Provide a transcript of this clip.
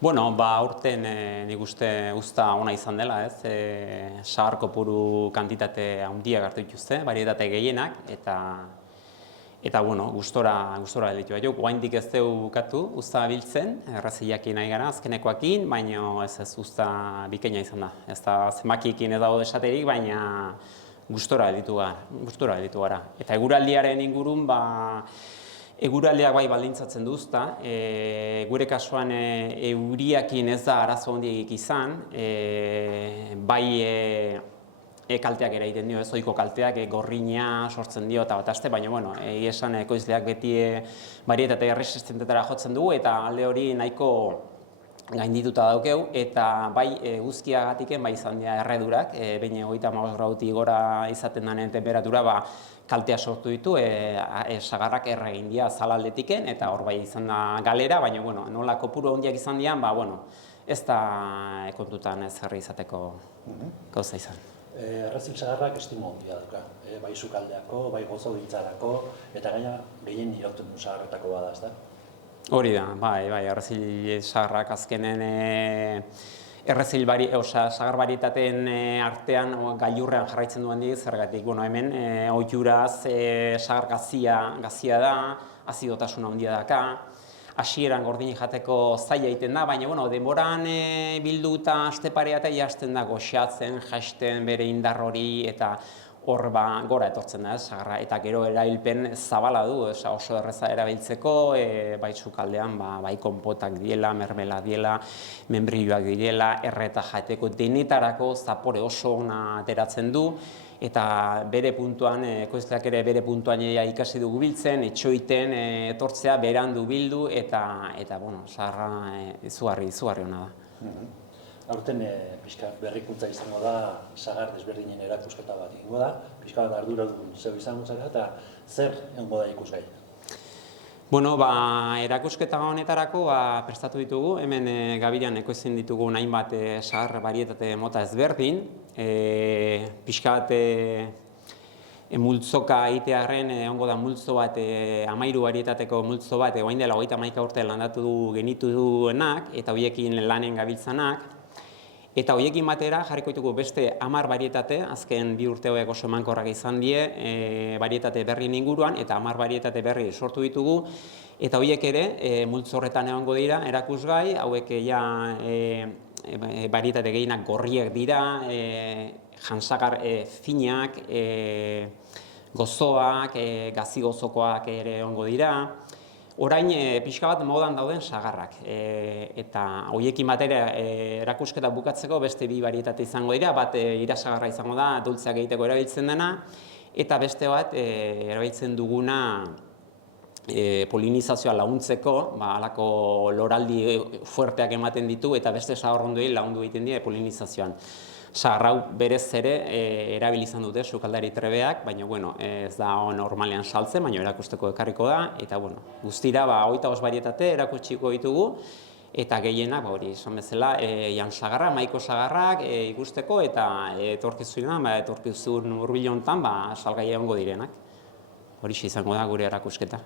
Bueno, aurten nik uste uzta ona izan dela, ez? Sagar kopuru kantitate handiak hartu dituzte, barietate gehienak, eta bueno, gustora gelditu baitu. Oraindik ez dugu bukatu uzta biltzen, erraziakin nahi gara azkenekoekin, baina ez uzta bikaina izan da. Ez da zenbakiekin ez dago esaterik, baina gustora gelditu gara. Eta eguraldiaren ingurun, eguraldiak bai baldintzatzen du uzta, gure kasuan euriakin ez da arazo handirik izan, bai kalteak ere egiten dio, ez ohiko kalteak, gorrina sortzen dio eta bat aste, baina bueno, esan ekoizleak beti barietate erresistentetara jotzen dugu eta alde hori nahiko gaindituta daukeu, eta bai eguzkiagatiken bai izan dira erredurak, behin 35 gradutik gora izaten den temperatura kaltea sortu ditu, sagarrak erre egin dira azalaldetiken, eta hor bai izan da galera, baina bueno, nola kopuru handiak izan dian, bueno, ez da kontutan ez herri izateko gauza izan. Errazil sagarrak estimo handia dauka, bai sukaldeako, bai gozogintzarako, eta gaina gehien irauten du sagarretako bada, ez da? Hori da, bai, errazil sagarrak azkenen sagar barietateen artean gailurrean jarraitzen duen dik, zergatik, hemen ohiuraz sagar gazia da, azidotasuna handia daka, hasieran gordin jateko zaila egiten da, baina denboran bildu eta aste parea eta hasten da goxatzen, jaisten bere indar hori eta hor gora etortzen da, sagarra, eta gero erabilpen zabala du, oso erreza erabiltzeko, bai sukaldean, bai konpotak diela, mermela diela, membrilloak direla, erreta jateko, denetarako zapore oso ona ateratzen du, eta bere puntuan, ekoizleak ere bere puntuan ikasi dugu biltzen, etxoiten etortzea, berandu bildu, eta sagarra izugarri ona da. Aurten pixka berrikuntza izango da, sagar desberdinen erakusketa bat egingo da, pixka bat arduradun zeu izango zara, eta zer egongo da ikusgai? Erakusketa honetarako prestatu ditugu, hemen Gabiran ekoizten ditugu hainbat sagar barietate mota ezberdin, pixka bat multzoka egitearren egongo da multzo bat, 13 barietateko multzo bat, orain dela 31 urte landatu genituenak, eta horiekin lanen gabiltzanak, eta horiekin batera jarriko ditugu beste 10 barietate, azken 2 urte hauek oso emankorrak izan die, barietate berrien inguruan, eta 10 barietate berri sortu ditugu, eta horiek ere multzo horretan egongo dira erakusgai, hauek barietate gehienak gorriak dira, jansagar finak, gozoak, gazi gozokoak ere egongo dira. Orain pixka bat modan dauden sagarrak, eta horiekin batera erakusketa bukatzeko beste 2 barietate izango dira, bat irasagarra izango da, dultzeak egiteko erabiltzen dena, eta beste bat erabiltzen duguna polinizazioa laguntzeko, halako loraldi fuerteak ematen ditu, eta beste sagarrondoei lagundu egiten dira polinizazioan. Sagar hau berez ere erabili izan dute sukaldari trebeak, baina ez da normalean saltzen, baina erakusteko ekarriko da, eta guztira 25 barietate erakutsiko ditugu, eta gehienak, hori esan bezala, jan sagarra, maiko sagarrak ikusteko, eta etorkizun hurbil honetan salgai egongo direnak. Horixe izango da gure erakusketa.